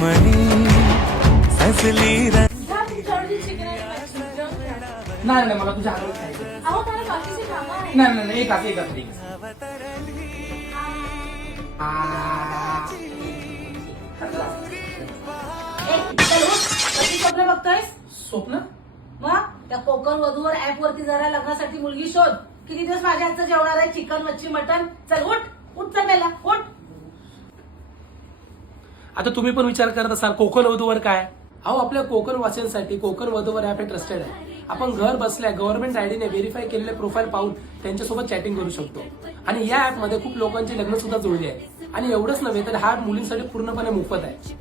मनी सजली नाही नाही मला तुझ्या हातात खायचं. अहो मला बाकीचे कामं आहेत. नाही नाही नाही, एकच एकच एकच. चल उठ. कशी स्वप्न बघतोयस स्वप्न? मग त्या कोकण वधूवर ऍप वरती जरा लग्नासाठी मुलगी शोध. किती दिवस माझ्या हातचं जेवणार आहे? चिकन मच्छी मटन. चल उठ उठ चल पहिला उठ. आता तुम्ही पण विचार करत असाल कोकण वधूवर काय? अहो आपल्या कोकण वासियांसाठी कोकण वधूवर ऍप हे ट्रस्टेड आहे. आपण घर बसल्या गव्हर्नमेंट आयडीने व्हेरीफाय केलेले प्रोफाईल पाहून त्यांच्यासोबत चॅटिंग करू शकतो. आणि या ऍपमध्ये खूप लोकांची लग्न सुद्धा जुळली आहे. आणि एवढंच नव्हे तर हा ऍप मुलींसाठी पूर्णपणे मोफत आहे.